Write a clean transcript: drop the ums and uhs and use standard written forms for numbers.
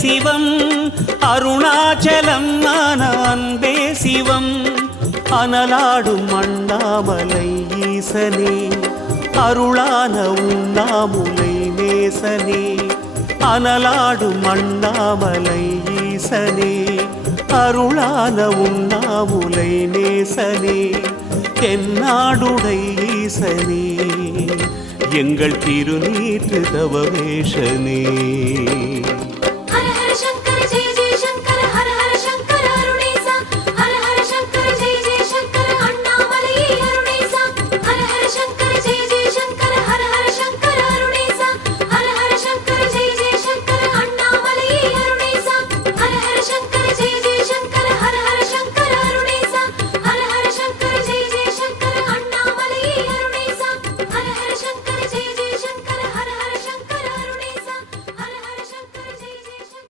சிவம் அருணாச்சலம் ஞான அன்பே சிவம் அனலாடும் அண்ணாமலை ஈசனே அருளான உண்ணாமுலை நேசனே அனலாடும் அண்ணாமலை ஈசனே அருளான உண்ணாமுலை நேசனே தென்னாடுடை ஈசனே எங்கள் திருநீற்று தவவேஷனே